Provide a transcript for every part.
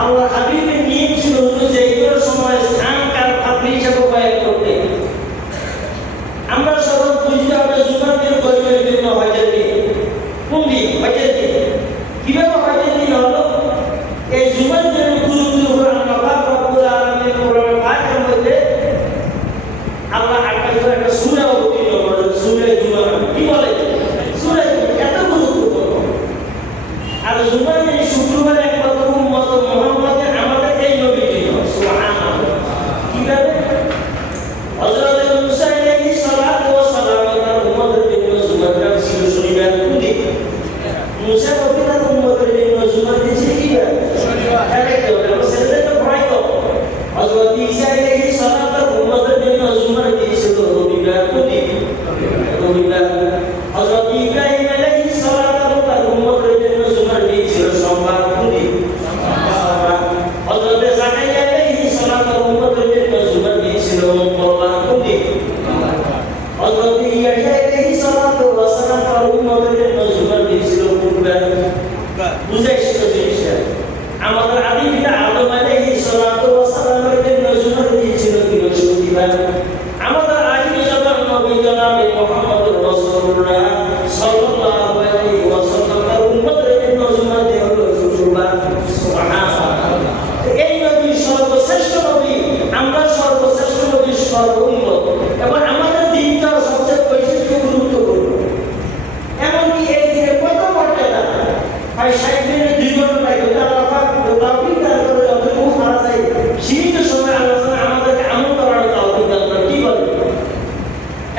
আল্লাহ হাবিবের নিয়ম ছিল যে কোনো সময় স্থান কাল পাত্রী হিসাবে প্রয়োগ করতে। আমরা সবাই বুঝতে হবে জুমার দিন গরিবের জন্য হজের দিন। কোন দিন? হজের দিন। কিভাবে হজের দিন হলো? এই জুমার দিনের গুরুত্ব হলো আল্লাহ রব্বুল আলামিন কোরআন পাকের মধ্যে আল্লাহ একটা সূরা অবতীর্ণ করেছেন, সূরা জুমার। কি বলে? সূরা এত গুরুত্বপূর্ণ। আর জুমার দিন শুক্রবার একমাত্র উম্মত মুহাম্মদের আমাদের এই নবীর জন্য। সুবহানাল্লাহ। কিভাবে? হযরত মুসা আলাইহিস সালাতু ওয়াস সালাম তার উম্মতের জন্য জুমাটা ছিল শনিবার। কোন দিন? মুসা তার উম্মতের জন্য জুমার দিন ছিল কি? শনিবার। কারেক্ট হবে। আমরা সেটা পড়াই তো। হযরত ঈসা আলাইহিস সালাম তার উম্মতের জন্য জুমার দিন ছিল রবিবার। কোন দিন? রবিবার। হযরত ইব্রাহিম আলাইহিস সালাম তার উম্মতের জন্য জুমার দিন ছিল সোমবার। কোন দিন? সোমবার। হযরত জাকারিয়া আলাইহিস সালাম তার উম্মতের জন্য জুমার দিন ছিল মঙ্গলবার। কোন দিন? হযরত ইয়াহইয়া আলাইহিস সালাম তার উম্মতের জন্য জুমার দিন ছিল বুধবার। বুঝাইছিল জিনিসটা। আমাদের আদি পিতা আদম আলাইহিস সালামের জন্য জুমার দিন ছিল বৃহস্পতিবার। আমাদের আখির জামান নবী জনাবে মুহাম্মদুর রাসূলুল্লাহ সাল্লাল্লাহু আলাইহি ওয়াসাল্লাম তার উম্মতের জন্য জুমার দিন হলো শুক্রবার। সুবহানাল্লাহ। এই নবী সর্বশ্রেষ্ঠ নবী, আমরা সর্বশ্রেষ্ঠ নবীর সর্বোন্নত এবং আমাদের দিনটাও সবচেয়ে বৈশিষ্ট্য গুরুত্বপূর্ণ। এমনকি এই দিনে কত মর্যাদা হয়, 60 দিনে 2 ঘন্টা লাগে। আল্লাহ পাক তাওফিক দান করে যতটুকু পারা যায় সীমিত সময় আলোচনা আমাদেরকে আমল করার তাওফিক দান করে। কি বলে?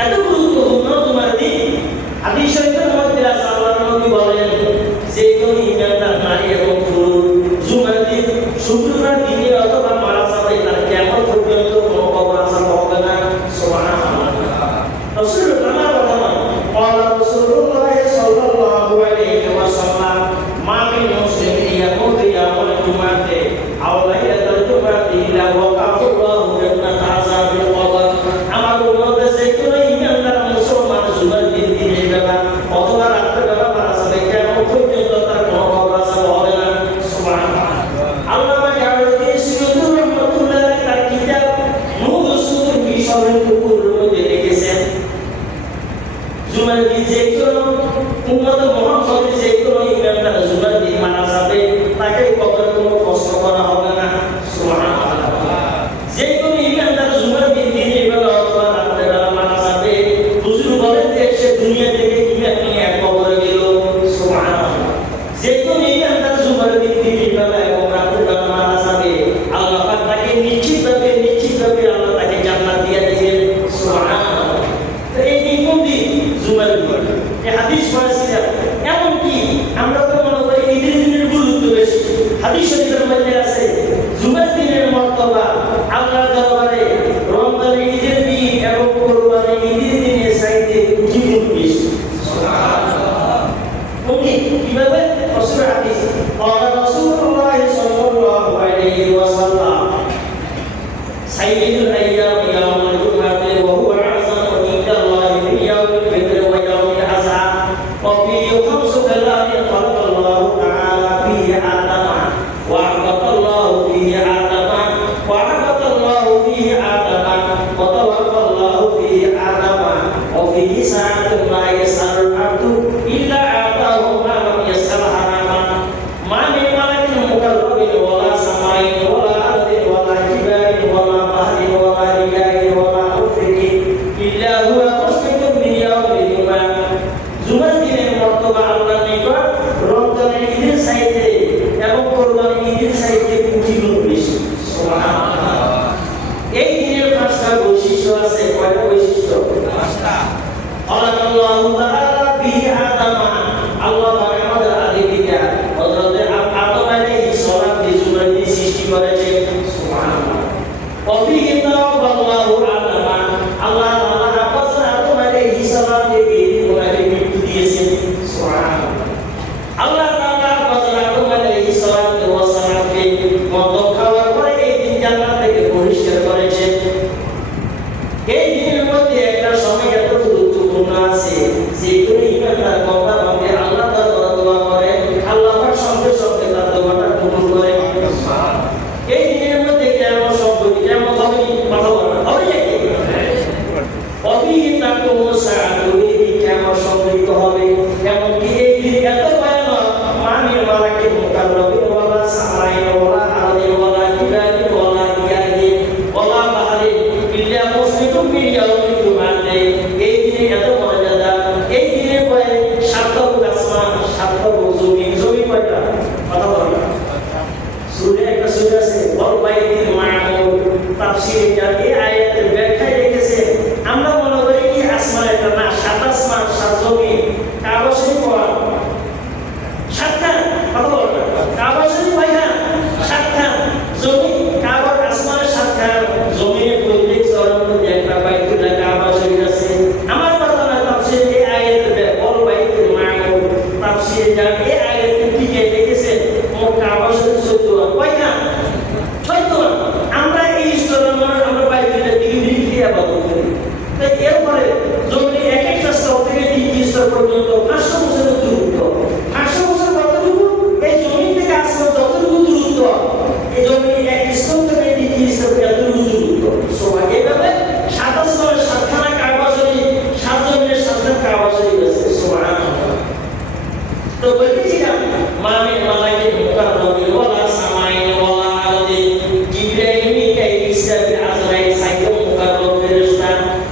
এত গুরুত্বপূর্ণ জুমার দিন। হাদিস শরীফের মধ্যে আছে আল্লাহর নবী বলেন যে কোন ইমানদার নারী এবং পুরুষ জুমার দিন শুক্রবার দিনে অথবা মারা যাবে তার কিয়ামত পর্যন্ত কোনো কবর আযাব হবে না। সুবহানাল্লাহ। রাসূলুল্লাহ আমার কথা না। قال رسول الله صلى الله عليه وسلم ما من مسلم يموت يوم الجمعة أو ليلة الجمعة إلا وقاه الله جنة عذاب القبر। আমার উম্মতে যে কোনো ইমানদার মুসলমান জুমার দিন দিনের বেলা অথবা রাতের বেলা মারা যাবে কিয়ামত পর্যন্ত তার কোনো কবর আযাব হবে না। সুবহানাল্লাহ। আল্লামা জালালউদ্দিন সুয়ুতী রাহমাতুল্লাহ আলাইহি তার কিতাব নূরুস সুদূর ফি শারহিল কুবুরের মধ্যে লিখেছেন জুমার দিন যে কোনো উম্মত মুহাম্মদের যে কোনো ইমানদার জুমার দিন মারা যাবে তাকে কবরে কোনো কষ্ট করা হবে না। সুবহানাল্লাহ। যে কোনো ইমানদার জুমার দিন দিনের বেলা অথবা রাতের বেলা মারা যাবে হুজুর বলেন যে সে দুনিয়া থেকে ঈমান নিয়ে এক কবরে গেল। সুবহানাল্লাহ। যে কোনো ইমানদার জুমার দিন দিনের বেলা এবং রাতের বেলা মারা যাবে আল্লাহ পাক তাকে নিশ্চিতভাবে আল্লাহ তাকে জান্নাত দিয়ে দিবেন। সুবহানাল্লাহ। তো এই দিন কোন দিন? জুমার দিন। এই হাদিস পড়েছিলাম। এমনকি আমরা তো মনে করি ঈদের দিনের গুরুত্ব বেশি। হাদিস শরীফের মধ্যে আছে জুমার দিনের মর্তবা আল্লাহর দরবারে রমজানের ঈদের দিন এবং কুরবানির ঈদের দিনের চাইতে কোটি গুণ বেশি। সুবহানাল্লাহ। কিভাবে? রাসূল হাদিস قال رسول الله صلى الله عليه وسلم سيد الأيام يوم الجمعة وهو أعظم عند الله من يوم الفطر ويوم الأضحى وفيه 5 كلام خلق الله تعالى فيه آدم وأحبط الله فيه آدم وأحب এই দিনের মধ্যে কেমন শব্দটি কেমন হবে কথা বলা হবে নাকি অবিহি তাকে সাহায্য এই কেমন সংগৃহীত হবে এমনকি এই দিন এত ভয়ানক মানির মালাকে মোকাবিলা ওয়ালা সামাইন ওয়ালা আলাদি ওয়ালা কিবারি ওয়ালা ইয়াহি ওয়ালা বাহারি বিল্লা মুসলিম বিয়াউমি তুমানে এই দিনে এত মর্যাদা এই দিনে পরে সাতটা আসমান সাতটা জমিন জমি কয়টা কথা বলা সূরা একটা সূরা আছে ওয়াল বাইতিল মামুর তাফসীরে যাতে আয়াতের ব্যাখ্যায় লিখেছে আমরা মনে করি কি আসমান এটা না সাত আসমান সাত জমিন কাবা শরীফ পড়া সাতটা কথা বলা কাবা শরীফ ভাইয়া সাতটা জমিন কাবা আসমানের সাতটা জমিনের প্রত্যেক চরণ মধ্যে একটা বাইতুল্লাহ কাবা শরীফ আছে আমার কথা না তাফসীরে এই আয়াতের ওয়াল বাইতিল মামুর তাফসীরে যাতে এই আয়াতের দিকে লিখেছে মোট কাবা শরীফ 14 কয়টা 14 আমরা এই স্তরে আমরা বাইতুল্লাহ দিকে দিকে আবাদত করি তাই এরপরে জমি এক একটা স্তর থেকে দ্বিতীয় স্তর পর্যন্ত 500 বছরের দূরত্ব 500 বছর কতটুকু এই জমি থেকে আসমান যতটুকু দূরত্ব এই জমি এক স্তর থেকে দ্বিতীয় স্তর এতটুকু দূরত্ব সবাই এভাবে 27 স্তরের সাতখানা কাবা শরীফ সাত জমিনের সাতখানা কাবা শরীফ আছে সুবহানাল্লাহ তো বলছিলাম মামিন মালাইকে মুকাররমিন ওয়ালা সামাইন ওয়ালা আরদি জিবরাইল মিকাইল ইসরাফিল আজরাইল সাইয়্যিদ মুকাররম ফেরেশতা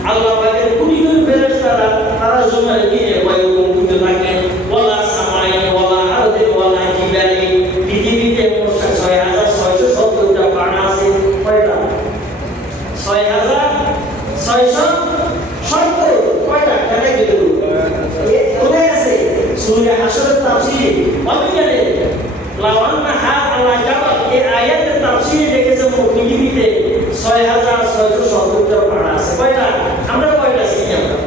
আল্লাহ পাকের কোটি কোটি ফেরেশতারা তারা জুমার দিনে বায়ুমুক্ত থাকেন ওয়ালা সামাইন ওয়ালা আরদি ওয়ালা জিবালি পৃথিবীতে মোট 6670টা প্রাণ আছে কয়টা 6670 কয়টা কেন দিতে কোথায় আছে সূরা হাশরের তাফসীর অবিজ্ঞানে লাওয়ান্না হা আলা জাবাল এই আয়াতের তাফসীরে লিখেছে পৃথিবীতে 6670টা প্রাণ আছে কয়টা আমরা কয়টা চিনি আমরা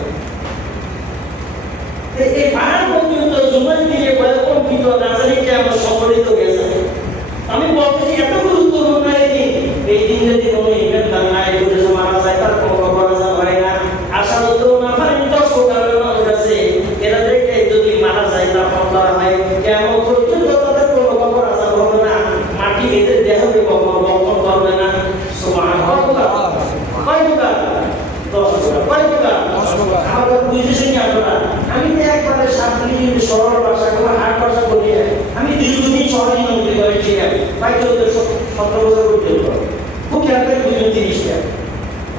এই প্রাণ পর্যন্ত জুমার দিনে কম্পিত না জানি কেমন সংগঠিত গেছে আমি বলতেছি এত গুরুত্বপূর্ণ এই দিন যদি কোনো ইভেন্ট নাই ঘুরে মারা যায় তার কোনো খবর হয় না আশা তো না পারেন 10 কারণে মানুষ আছে এরা দেখে যদি মারা যায় তা করা হয় কেমন পর্যন্ত তাদের কোনো খবর আসা হবে না মাটি এদের দেহকে কখনো বপন করবে না সুবহানাল্লাহ কয়টা 10 কয়টা আমরা বুঝেছি কি আপনারা আমি তো একবারে সাবলীল সরল ভাষা কোনো হাট ভাষা বলি আমি দীর্ঘদিন শহরে নদী করেছি প্রায় 17 বছর পর্যন্ত খুব খেয়াল করে বুঝুন জিনিসটা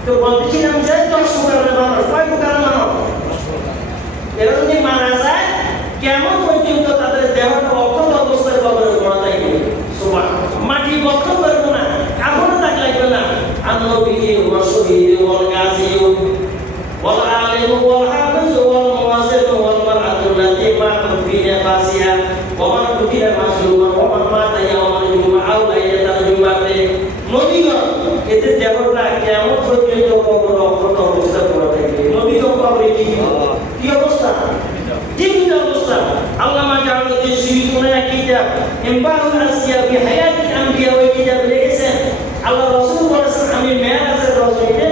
তো বলতেছিলাম যে 10 প্রকারের মানুষ কয় প্রকারের মানুষ এরা যদি মারা যায় কেমন পর্যন্ত তাদের দেহটা অক্ষত অবস্থায় কবরে করা যায় মাটি বক্ষ করবো না কাপড় তাক লাগবে না আনবী ওয়া শহীদ ওয়াল গাজী ওয়াল আলিম ওয়াল হাফিজ ওয়াল মুয়াজ্জিন ওয়াল মারআতু লাতী মা'আত ফি নাফসিহা ওয়া মান কুতিলা মাসলুমান ওয়া মান মাতা ইয়াওমাল জুমআ আও লাইলাতাল জুমআতে নবীগণ এদের দেহটা কেমন পর্যন্ত কবরে অক্ষত অবস্থায় করা থাকবে নবীগণ কবরে কি অবস্থা জীবিত অবস্থা আল্লামা জালালউদ্দিন সুয়ুতী ওনার কিতাব ইমবাহুল আসিয়া ফি হায়াতিল আম্বিয়া ওই কিতাব লিখেছেন আল্লাহ রাসূল বলেছেন আমি মেরাজের রাজনীতে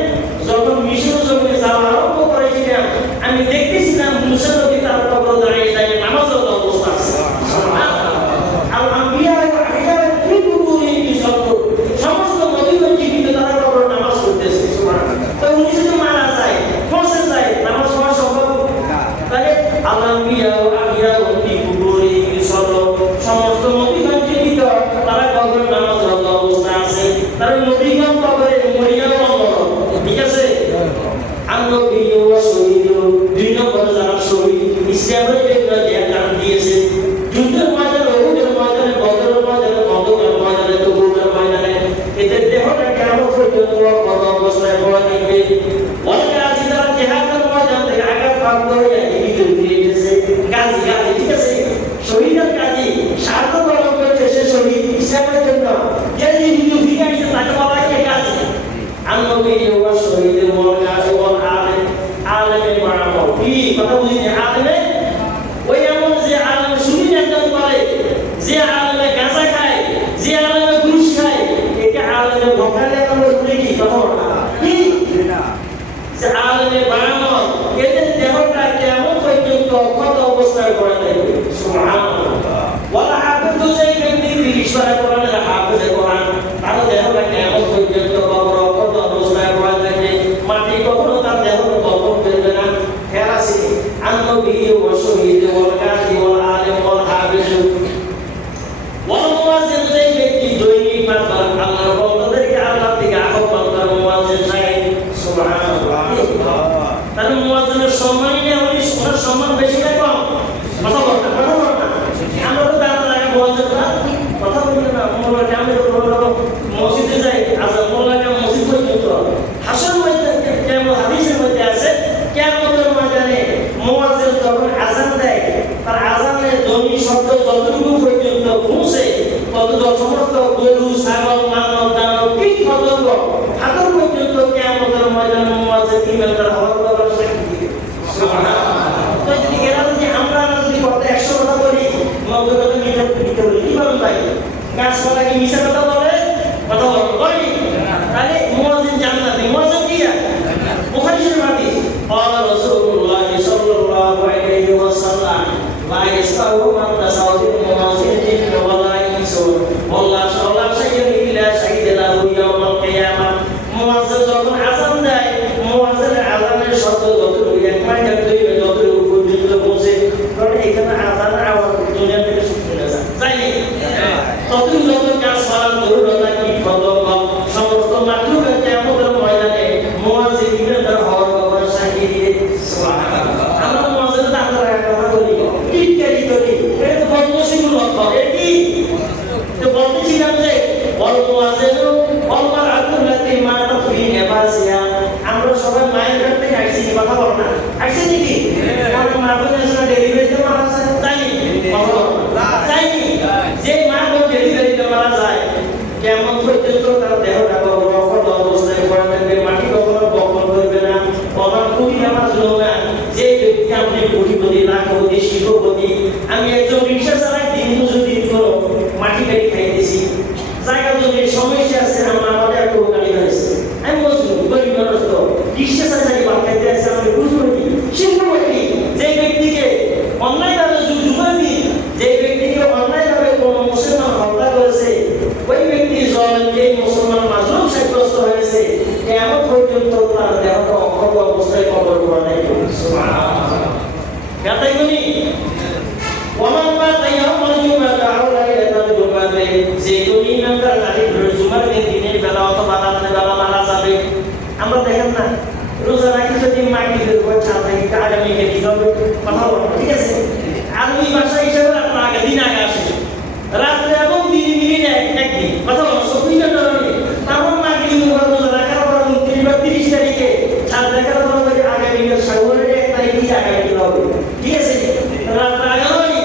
যখন মিশর জমিনে যাওয়া আরম্ভ করেছিলাম আমি দেখতেছিলাম মুসা নবী তার কবরে দাঁড়িয়ে দাঁড়িয়ে নামাজ অবস্থা আছে আল আম্বিয়া ওয়া আহিয়া ফি কুবুরিহিম ইউসাল্লুন সমস্ত নবীগণ জীবিত তারা কবরে নামাজ পড়তেছে সুবহানাল্লাহ তো উনি যদি মারা যায় ফসে যায় নামাজ পড়া সম্ভব তাহলে আল আম্বিয়া ওয়া আহিয়া ফি কুবুরিহিম ইউসাল্লুন সমস্ত নবীগণ জীবিত তারা কবরে নামাজ অবস্থা আছে তারা নবীগণ কবরে মরিয়া ঠিক আছে আনবী ওয়া শহীদ দুই নম্বরে যারা শহীদ ইসলামের জন্য যে কারণ দিয়েছে যুদ্ধের ময়দানে উহুদের ময়দানে বদরের ময়দানে খন্দকের ময়দানে তবুকের ময়দানে এদের দেহটা কেমন পর্যন্ত কত অবস্থায় পড়া থাকবে অনেকে আছে যারা জিহাদের ময়দান থেকে আঘাতপ্রাপ্ত হয়ে জীবিত ফিরে গেছে গাজী ঠিক আছে শহীদের গাজী স্বার্থ পালন করছে সে শহীদ ইসলামের জন্য যে জীবিত ফিরে আসছে তাকে বলা হয় গাজী আনবী ওয়া শহীদ ওয়াল গাজী ওয়াল আলিম আলিমের মারামত কি কথা বুঝিনি আলিমে ওই এমন যে আলিম শুনি একজন বলে যে আলিমে গাঁজা খায় যে আলিমে ঘুষ খায় একে আলিমে ভোকালে আমরা বলি কি কথা কি যে আলিমে মারামত এদের দেহটা কেমন পর্যন্ত কত অবস্থায় করা থাকবে সুবহানাল্লাহ ওয়ালা হাফিজ যে ব্যক্তি বিশ্বরে কোরআনের হাফিজ কোরআন তারা ইমানদার হওয়ার ব্যাপারে সাক্ষী দিবে। তো যদি এরা যদি আমরা যদি কথা 100 কথা বলি, 90 কথা নিতে বলি, কিভাবে ভাই? গাছপালা কি মিশা কথা বলে? কথা বলে তাহলে মুয়াজ্জিন জান্নাতি, মুয়াজ্জিন কি? বুখারী শরীফ হাদিস, ক্বালা রাসূলুল্লাহ সাল্লাল্লাহু আলাইহি ওয়াসাল্লাম লা ইয়াসতাউ মান তাসাউদি মুয়াজ্জিন ওয়া লা ইয়াসুর ওয়াল্লাহ শাআল্লাহ শাইয়্যিন ইলা শাইয়্যিনা ইয়াউমাল কিয়ামাহ। মুয়াজ্জিন যখন আযান দেয়, মুয়াজ্জিনের আযানের শব্দ যতটুকু এক মাইল যতটুকু পর্যন্ত পৌঁছে, কারণ এখানে আযানের আওয়াজ দুনিয়া থেকে শুনতে যায়, তাই না? ততটুকু যত গাছপালা তরুলতা কীট পতঙ্গ সমস্ত মাতৃকার কিয়ামতের ময়দানে মুয়াজ্জিন ইমানদার হওয়ার ব্যাপারে সাক্ষী দিবে। সুবহানাল্লাহ। আমরা মুয়াজ্জিনের দাঁড়া কথা বলি, টিটকারি করি, এটা তো বদমাশির লক্ষণ। এটা কি? তো বলতেছিলাম যে ওয়াল মুয়াজ্জিনু ওয়াল মারআতু লাতী মাতাত ফি নিফাসিহা, আমরা সবাই মায়ের পেট থেকে আইছি, কথা বল না, আইছি নাকি? আমরা মা বোন আসলে ডেলিভারিতে মারা যায়, জানি জানি যে মা বোন ডেলিভারিতে মারা যায়, কেমন পর্যন্ত তার দেহটা রক্ষণ অবস্থায় পড়ে থাকবে, মাটি কখনো বক্ষণ করবে না, অভাব কুড়ি নামাজ লোনা। যে ব্যক্তি আপনি কোটিপতি, লাখপতি, শিল্পপতি, আমি একজন রিক্সা চালাই, দিন মজুরি কোনো মাটি কাটি খাইতেছি, জায়গা জমির সমস্যা আছে, আমাদের একটা গাড়ি হয়েছে, আমি মজুর গরিব মানুষ, তো রিক্সা চালাই বাদ খাইতে আসছে, আমি বুঝবো কি? শিল্পপতি যে ব্যক্তিকে অন্যায়ভাবে জুমানি, যে ব্যক্তিকে অন্যায়ভাবে কোনো মুসলমান হত্যা করেছে, ওই ব্যক্তি এই মুসলমান মাজলুম সাব্যস্ত হয়েছে, কেমন পর্যন্ত তার দেহটা অক্ষত অবস্থায় কবর করা নাই। সুবহানাল্লাহ। গাতাই বলি ওমান মা তাইয়ামুল জুমাতা আও লাইলাতুল জুমাতে, যে কোন ইমানদার নারী জুমার দিনের বেলা অথবা রাতের বেলা মারা যাবে। আমরা দেখেন না, রোজা রাখি যদি মাগরিবের পর ছাদ থেকে আগামী দিন হবে, কথা বলবো, ঠিক আছে? আরবি ভাষা হিসেবে আপনার আগে দিন আগে আসে, রাত্রে এবং দিন মিলিয়ে একদিন, কথা বলবো, 24 ঘন্টা হবে। তারপর মাগরিবের পর রোজা রাখার পর 29 বা 30 তারিখে ছাদ দেখার পর আগামী শাওয়ালের 1 তারিখে আগামী দিন হবে, ঠিক আছে? রাত্রে আগামী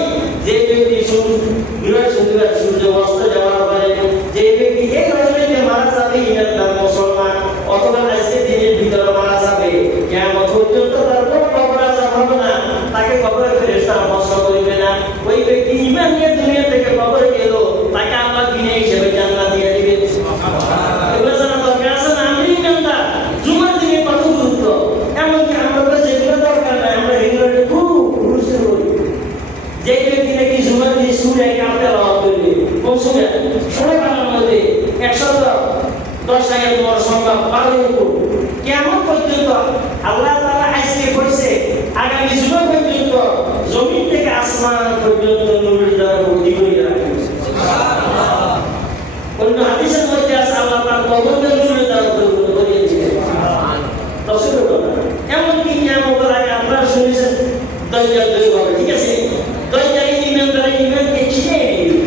যে ব্যক্তি সূর্য অস্ত যাওয়ার পরে যে ব্যক্তি এই রজনীতে মারা যাবে, ইমানদার মুসলমান, অথবা আজকে দিনের ভিতরে মারা যাবে, কিয়ামত পর্যন্ত তার কোনো কবর আযাব হবে না, তাকে কবরে ফেরেশতারা প্রশ্ন করবে না। ওই ব্যক্তি ঈমান নিয়ে দুনিয়া থেকে কবরে গেল, তাকে আল্লাহ দিনে হিসেবে জান্নাত দিয়ে দিবে। সুবহানাল্লাহ। এগুলো জানা দরকার আছে না? আমি ইমানদার, জুমার দিনে কত গুরুত্ব, এমনকি আমরা যেগুলো দরকার নাই আমরা এগুলো খুব গুরুত্ব করি। যে ব্যক্তি নাকি জুমার দিনে সূরা কাফে তেলাওয়াত করবে, কোন সূরা? সূরা কাফের মধ্যে 110 আয়াত তোমার সংখ্যা 12 কেমন পর্যন্ত আল্লাহ তাআলা আজকে কইছে আগামী জুমা পর্যন্ত জমিন থেকে আসমান পর্যন্ত নূরের দ্বারা ভর্তি করে রাখবে। সুবহানাল্লাহ। অন্য হাদিসের মধ্যে আছে আল্লাহ তাআলা কবরকে নূরের দ্বারা ভর্তি করে দিয়েছেন। সুবহানাল্লাহ। রাসূলের কথা। এমনকি কিয়ামতের আগে আপনারা শুনেছেন দাজ্জাল দুই হবে, ঠিক আছে? দাজ্জাল ইমানকে ছিনিয়ে নেবে,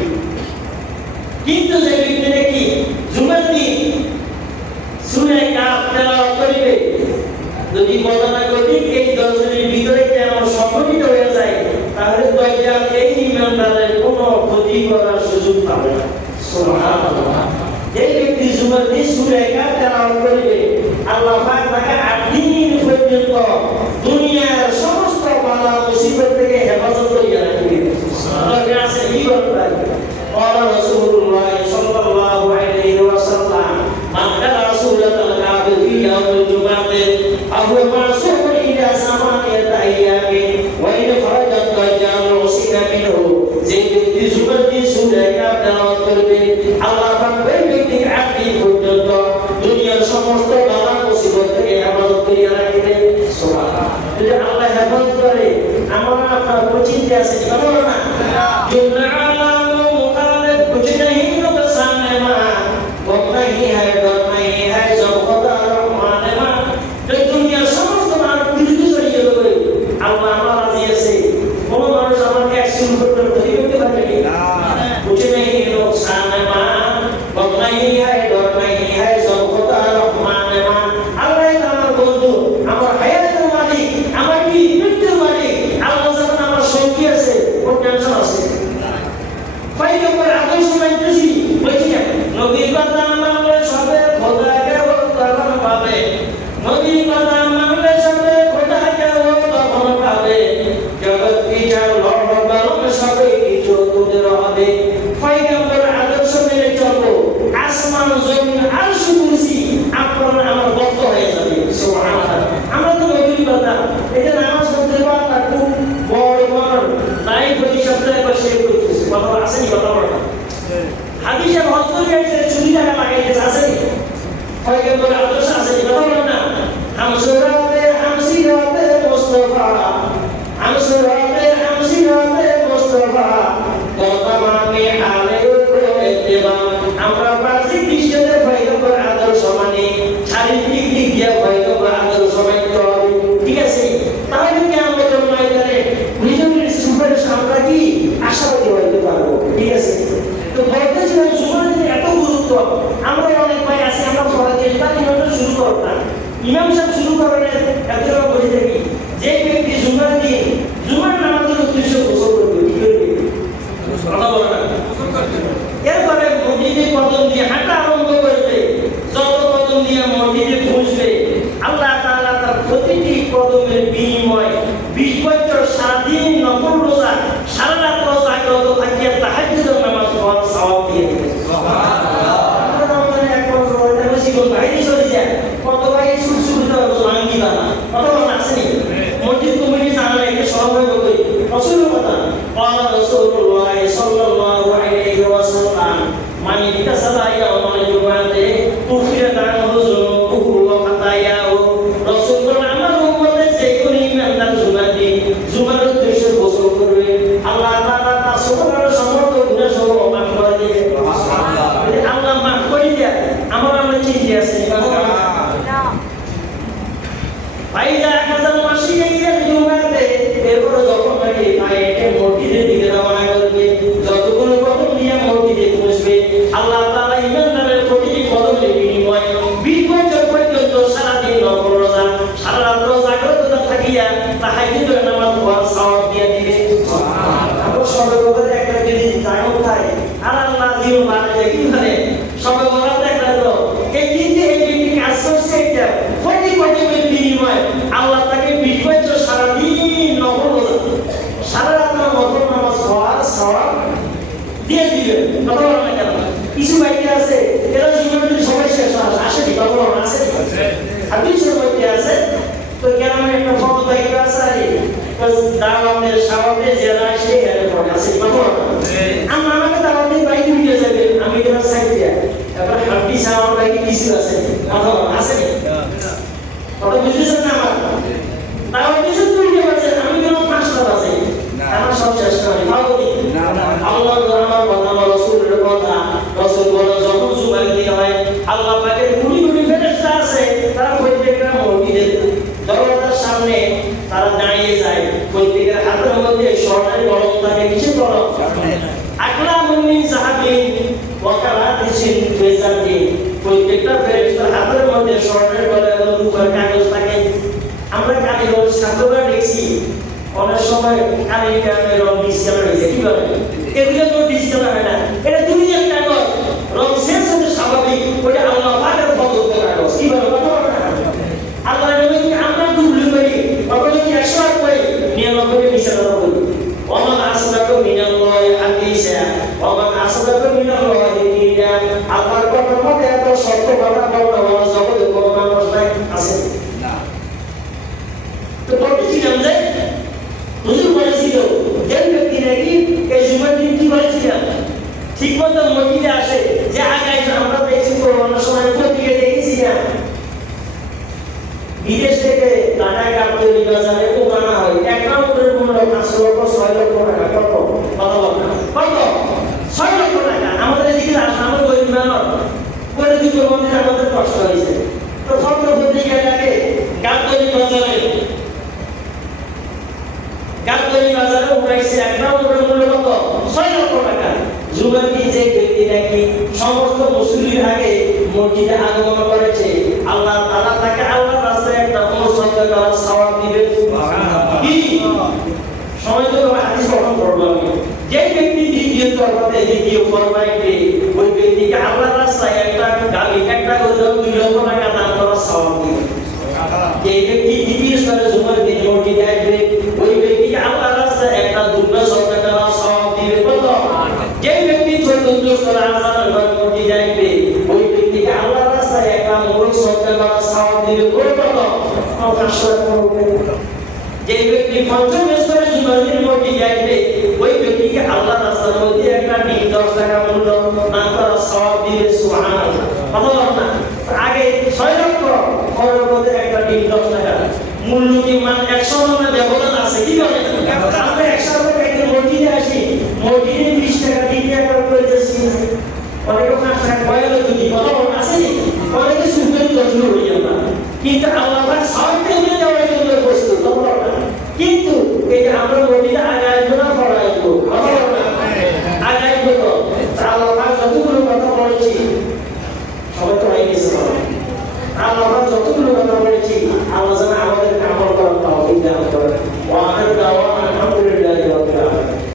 কিন্তু যে ব্যক্তি নাকি জুমার দিন সূরা কাফ তেলাওয়াত করবে, যদি ঘটনা ঘটে এই 10 দিনের ভিতরে কেমন সংঘটিত হয়ে যায়, তাহলে দাজ্জাল এই ইমানদারের কোনো ক্ষতি করার সুযোগ পাবে না। সুবহানাল্লাহ। যে ব্যক্তি জুমার দিন সূরা কাফ তেলাওয়াত করবে, আল্লাহ পাক তাকে 8 দিন পর্যন্ত দুনিয়ার সমস্ত বালা মুসিবত থেকে হেফাজত করিয়া রাখবে। সুবহানাল্লাহ। আছে এই কথা قال رسول الله صلى الله عليه وسلم من قال سورة الكهف في يوم الجمعة فهو معصوم إلى 8 أيام وإن خرج الدجال عصم منه। যে ব্যক্তি জুমার দিন সূরা কাফ তেলাওয়াত করবে, আল্লাহ পাক ওই ব্যক্তিকে 8 দিন পর্যন্ত দুনিয়ার সমস্ত বালা মুসিবত থেকে হেফাজত করিয়া রাখবেন। সুবহানাল্লাহ। যদি আল্লাহ হেফাজত করে, আমরা আপনার পরিচিত আছে, কথা বলো না? कुछ नहीं नुकसान मां वो नहीं है डर नहीं है सब खुदा रहमान मां। जो दुनिया समस्त मानव पृथ्वी से ये लोग अल्लाह राजी আছে, কোন মানুষ আমাকে অ্যাকশন করতে পারবে না। कुछ नहीं नुकसान मां वो नहीं है डर नहीं है सब खुदा रहमान मां। আল্লাহ আমার বন্ধু, আমার হায়াতের মালিক, আমার কি মৃত্যুর মালিক। আল্লাহ যখন আমার সঙ্গী আছে, কদম দিয়ে মসজিদে পৌঁছবে, আল্লাহ তাআলা তার প্রতিটি কদমের বিনিময় 20 বছর সারাদিন নফল রোজা, সারা রাত জাগ্রত থাকিয়া তাহাজ্জুদের নামাজ পড়ার সওয়াব দিয়ে দেবেন। সুবহানাল্লাহ। রমজানে এক বছর হতে জীবন বাইরে চলে যায়, কত ভাই সুরসুরিত ভাঙ্গি দানা কত আসেনি মসজিদ কমিটি জানালে একটা সভাপতি বলি রাসূলের কথা قال رسول الله صلى الله عليه وسلم من اغتسل يوم الجمعة غفرت عنه ذنوبه وخطاياه। রাসূল বলেন আমার উম্মতের যে কোনো ইমানদার জুমার উদ্দেশ্যে গোসল করবে, আল্লাহ তাআলা তার সকল সমস্ত গুনাহ সহ মাফ করে দিবেন। সুবহানাল্লাহ। আল্লাহ মাফ করে দেয়, আমরা চিন্তা আছে না। ভাইরা কাজাল মাসি এই জুমাতে এরপর যখন নাকি আয়াতে মসজিদের দিকে রওনা করবে, যতগুলো কদম নিয়ে মসজিদে পৌঁছবে, আল্লাহ তাআলা ইমানদারের প্রতিটি কদমের বিনিময় 20 বছর পর্যন্ত সারাদিন নফল রোজা, সারা রাত জাগ্রত থাকিয়া তাহাজ্জুদের নামাজ পড়ার সওয়াব দিয়ে দিবে। সুবহানাল্লাহ। আমরা সর্বপ্রথম একটা যদি জায়গা থাকে আর আল্লাহ দিও মানে কি মানে সবে বরাত একটা তো এই দিনে এই ব্যক্তি কাজ করছে এটা প্রতি কদমের বিনিময় আল্লাহ তাকে 20 বছর সারাদিন নফল রোজা, সারা রাত নফল নামাজ পড়ার সওয়াব দিয়ে দিবে। কথা বলা না কেন? কিছু বাইকে আছে এরা জীবনের সবাই শেষ আসেনি, কথা বলা আছে হাদিসের মধ্যে আছে। তো কেন একটা ফটো বাইকে আছে দাওয়াতের সাওয়াবে যারা সেই এর পড়ে আছে, কথা বলা আমি আমাকে দাওয়াতের বাইকে নিয়ে যাবে, আমি এটা সাইড দিয়া এবার হাদিস আমার বাইকে কিছু আছে, কথা বলা আছে কথা বুঝতেছেন না? আমার দাওয়াত কিছু তুলতে পারছে, আমি কেন 5টা বাজে আমার সব শেষ করি ভাবি আল্লাহ আমার কথা রাসূলের কথা। রাসূল বলে যখন জুমার দিন হয় আল্লাহ পাকের কোটি কোটি ফেরেশতা আছে, তারা প্রত্যেকটা মসজিদের দরজার সামনে তারা দাঁড়িয়ে যায়, প্রত্যেকের হাতের মধ্যে স্বর্ণের কলম থাকে, কিসের কলম? আকলা মুমিন সাহাবী ওয়াকালা দিছেন ফেজাতি, প্রত্যেকটা ফেরেশতার হাতের মধ্যে স্বর্ণের কলম এবং রূপার কাগজ থাকে। আমরা কাগজ ছাত্ররা দেখছি অনেক সময় কালি কামের রং ডিসকালার হয়েছে, কি বলে এগুলো তো ডিসকালার হয় না, এটা দুনিয়ার কাগজ, রং শেষ হতে স্বাভাবিক, ওটা আল্লাহ পাকের প্রদত্ত কাগজ, কি বলে কথা বলে না? আল্লাহ নবী আমরা দুর্বল করি, অথবা কি 100 করি 99 মিশন করি। ওমান আসলাকু মিনাল্লাহি হাদিসা ওমান আসলাকু মিনাল্লাহি দীনা। আল্লাহর কথার মধ্যে এত সত্য কথা বলা হওয়া জগতে কোনো মানুষ নাই, আছে না? তো বলছিলাম যে হুজুর বলেছিল যে ব্যক্তি নাকি এই জুমার দিন কি বলেছিলাম ঠিক মতো মসজিদে আসে, যে আগায় আমরা দেখছি করোনার সময় পত্রিকা দেখেছি না বিদেশ থেকে টাটা গাবতলি বাজারে ওখানে হয় এক কাউন্টারের মূল্য 5 লক্ষ 6 লক্ষ টাকা। কত কথা বল না, কত 6 লক্ষ টাকা। আমাদের এদিকে আসে, আমরা গরিব মানুষ করে দিতে মধ্যে আমাদের কষ্ট হয়েছে। তো ফটো পত্রিকাটাকে গাবতলি বাজারে উঠাইছে, এক কাউন্টারের মূল্য কত 6 লক্ষ টাকা। জুমার দিন যে ব্যক্তি নাকি সমস্ত মুসল্লির আগে মসজিদে আগমন করেছে, আল্লাহ তাআলা তাকে আল্লাহর রাস্তায় একটা অনুসরণ করার সওয়াব দিবেন। কি সময় তো হাদিস পড়া পড়ব আমি, যে ব্যক্তি দ্বিতীয় তরফে দ্বিতীয় ফরমাইতে ওই ব্যক্তিকে আল্লাহর রাস্তায় একটা গাড়ি একটা করে 2 লক্ষ টাকা দান করার সওয়াব দিবেন। যে ব্যক্তি দ্বিতীয় স্তরে জুমার দিন মসজিদে আসবে ওই ব্যক্তিকে আল্লাহর রাস্তায় একটা দুর্গা সরকার করার সওয়াব দিবে। কত? যে ব্যক্তি চতুর্থ স্তরে আজানের ঘর মসজিদে আসবে ওই ব্যক্তিকে আল্লাহর রাস্তায় একটা মোড়ক সরকার করার সওয়াব দিবে। কত? 500 টাকা। যে ব্যক্তি পঞ্চম স্তরে জুমার দিন মসজিদে আসবে ওই ব্যক্তিকে আল্লাহর রাস্তার মধ্যে একটা 10 টাকা মূল্য দান করার সওয়াব দিবে। সুবহানাল্লাহ। কথা বল না, আগে 6 লক্ষ খরচ করতে একটা 10 টাকা মূল্য কি মান 100 মানে ব্যবধান আছে, কি বলে? আমরা 100 টাকা একটা মসজিদে আসি, মসজিদে 20 টাকা দিতে একটা করে যাচ্ছি, অনেকে 5 টাকা বয়ালে যদি কথা বল আছে, অনেকে সুন্দর দর্শন হয়ে যাবে, কিন্তু আল্লাহ পাক সবটা দিয়ে দেওয়ার জন্য প্রস্তুত। কথা বল না, কিন্তু এই যে আমরা মসজিদে আগাইব না পড়াইব, কথা বল না আগাইব তো আল্লাহ পাক যতগুলো কথা বলেছি সবাই তো হয়ে গেছে, আল্লাহ পাক যতগুলো